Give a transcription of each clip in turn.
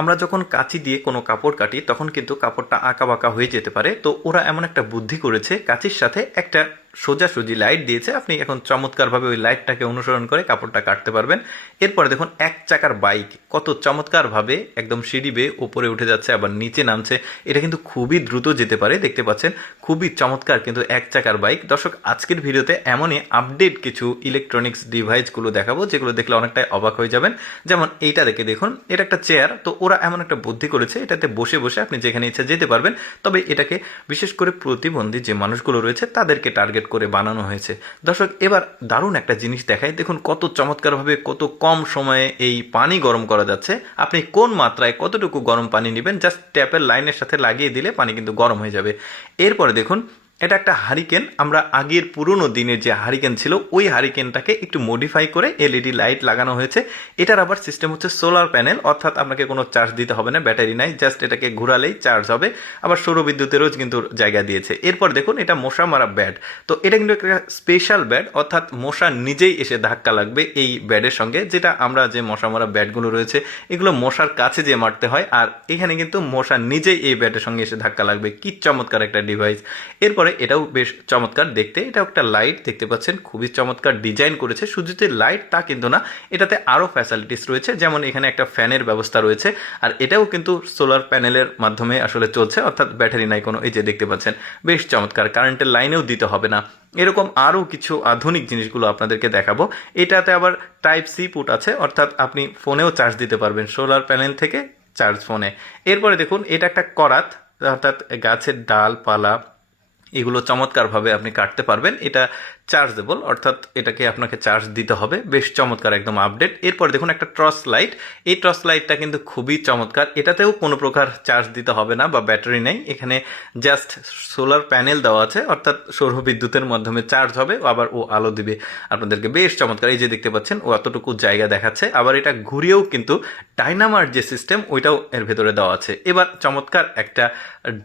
আমরা যখন কাঁচি দিয়ে কোনো কাপড় কাটি তখন কিন্তু কাপড়টা আঁকাবাঁকা হয়ে যেতে পারে। তো ওরা এমন একটা বুদ্ধি করেছে, কাঁচির সাথে একটা সোজাসুজি লাইট দিয়েছে। আপনি এখন চমৎকারভাবে ওই লাইটটাকে অনুসরণ করে কাপড়টা কাটতে পারবেন। এরপরে দেখুন এক চাকার বাইক কত চমৎকারভাবে একদম সিঁড়ি বেয়ে উপরে উঠে যাচ্ছে আবার নিচে নামছে। এটা কিন্তু খুবই দ্রুত যেতে পারে, দেখতে পাচ্ছেন খুবই চমৎকার কিন্তু এক চাকার বাইক। দর্শক, আজকের ভিডিওতে এমনই আপডেট কিছু ইলেকট্রনিক্স ডিভাইসগুলো দেখাবো যেগুলো দেখলে অনেকটাই অবাক হয়ে যাবেন। যেমন এইটা দেখে দেখুন, এটা একটা চেয়ার। তো ওরা এমন একটা বুদ্ধি করেছে, এটাতে বসে বসে আপনি যেখানে ইচ্ছা যেতে পারবেন। তবে এটাকে বিশেষ করে প্রতিবন্ধী যে মানুষগুলো রয়েছে তাদেরকে টার্গেট করে বানানো হয়েছে। দর্শক, এবার দারুণ একটা জিনিস দেখায়, দেখুন কত চমৎকারভাবে কত কম সময়ে এই পানি গরম করা যাচ্ছে। আপনি কোন মাত্রায় কতটুকু গরম পানি নেবেন, জাস্ট ট্যাপের লাইনের সাথে লাগিয়ে দিলে পানি কিন্তু গরম হয়ে যাবে। এরপরে দেখুন, এটা একটা হারিকেন। আমরা আগের পুরনো দিনের যে হারিকেন ছিল ওই হারিকেনটাকে একটু মডিফাই করে এলইডি লাইট লাগানো হয়েছে। এটার আবার সিস্টেম হচ্ছে সোলার প্যানেল, অর্থাৎ আপনাকে কোনো চার্জ দিতে হবে না, ব্যাটারি নাই, জাস্ট এটাকে ঘোরালেই চার্জ হবে। আবার সৌরবিদ্যুতেরও কিন্তু জায়গা দিয়েছে। এরপর দেখুন, এটা মশা মারা ব্যাট। তো এটা কিন্তু একটা স্পেশাল ব্যাট, অর্থাৎ মশা নিজেই এসে ধাক্কা লাগবে এই ব্যাটের সঙ্গে। যেটা আমরা যে মশা মারা ব্যাটগুলো রয়েছে এগুলো মশার কাছে যে মারতে হয়, আর এখানে কিন্তু মশা নিজেই এই ব্যাটের সঙ্গে এসে ধাক্কা লাগবে। কি চমৎকার একটা ডিভাইস। এরপরে এটাও বেশ চমৎকার দেখতে। এটা একটা লাইট, দেখতে পাচ্ছেন খুবই চমৎকার ডিজাইন করেছে। শুধু যে লাইট তা কিন্তু না, এটাতে আরও ফ্যাসিলিটিস রয়েছে, যেমন এখানে একটা ফ্যানের ব্যবস্থা রয়েছে। আর এটাও কিন্তু সোলার প্যানেলের মাধ্যমে আসলে চলছে, অর্থাৎ ব্যাটারি নাই কোনো। এই যে দেখতে পাচ্ছেন বেশ চমৎকার, কারেন্টের লাইনেও দিতে হবে না। এরকম আরও কিছু আধুনিক জিনিসগুলো আপনাদেরকে দেখাবো। এটাতে আবার টাইপ সি পুট আছে, অর্থাৎ আপনি ফোনেও চার্জ দিতে পারবেন সোলার প্যানেল থেকে চার্জ ফোনে। এরপরে দেখুন, এটা একটা করাত, অর্থাৎ গাছের ডালপালা এগুলো চমৎকারভাবে আপনি কাটতে পারবেন। এটা চার্জেবল, অর্থাৎ এটাকে আপনাকে চার্জ দিতে হবে। বেশ চমৎকার, একদম আপডেট। এরপর দেখুন একটা টর্চ লাইট। এই টর্চ লাইটটা কিন্তু খুবই চমৎকার। এটাতেও কোনো প্রকার চার্জ দিতে হবে না বা ব্যাটারি নেই, এখানে জাস্ট সোলার প্যানেল দেওয়া আছে, অর্থাৎ সৌর বিদ্যুতের মাধ্যমে চার্জ হবে, আবার ও আলো দিবে আপনাদেরকে। বেশ চমৎকার, এই যে দেখতে পাচ্ছেন ও এতটুকু জায়গা দেখাচ্ছে। আবার এটা ঘুরিয়েও কিন্তু ডাইনামার যে সিস্টেম ওইটাও এর ভেতরে দেওয়া আছে। এবার চমৎকার একটা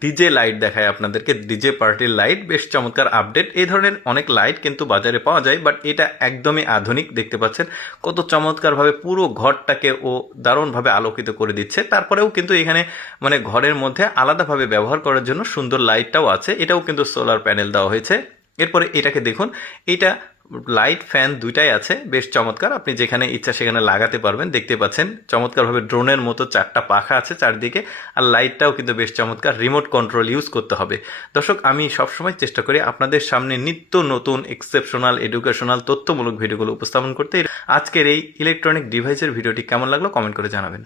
ডিজে লাইট দেখায় আপনাদেরকে, ডিজে পার্টির লাইট। বেশ চমৎকার আপডেট। এই ধরনের অনেক লাইট কিন্তু বাজারে পাওয়া যায়, বাট এটা একদমই আধুনিক। দেখতে পাচ্ছেন কত চমৎকারভাবে পুরো ঘরটাকে ও দারুণভাবে আলোকিত করে দিচ্ছে। তারপরেও কিন্তু এখানে মানে ঘরের মধ্যে আলাদাভাবে ব্যবহার করার জন্য সুন্দর লাইটটাও আছে, এটাও কিন্তু সোলার প্যানেল দেওয়া হয়েছে। এরপরে এটাকে দেখুন, এটা লাইট ফ্যান দুইটাই আছে, বেশ চমৎকার। আপনি যেখানে ইচ্ছা সেখানে লাগাতে পারবেন। দেখতে পাচ্ছেন চমৎকারভাবে ড্রোনের মতো চারটা পাখা আছে চারদিকে, আর লাইটটাও কিন্তু বেশ চমৎকার। রিমোট কন্ট্রোল ইউজ করতে হবে। দর্শক, আমি সবসময় চেষ্টা করি আপনাদের সামনে নিত্য নতুন এক্সেপশনাল এডুকেশনাল তথ্যমূলক ভিডিওগুলো উপস্থাপন করতে। আজকের এই ইলেকট্রনিক ডিভাইসের ভিডিওটি কেমন লাগলো কমেন্ট করে জানাবেন।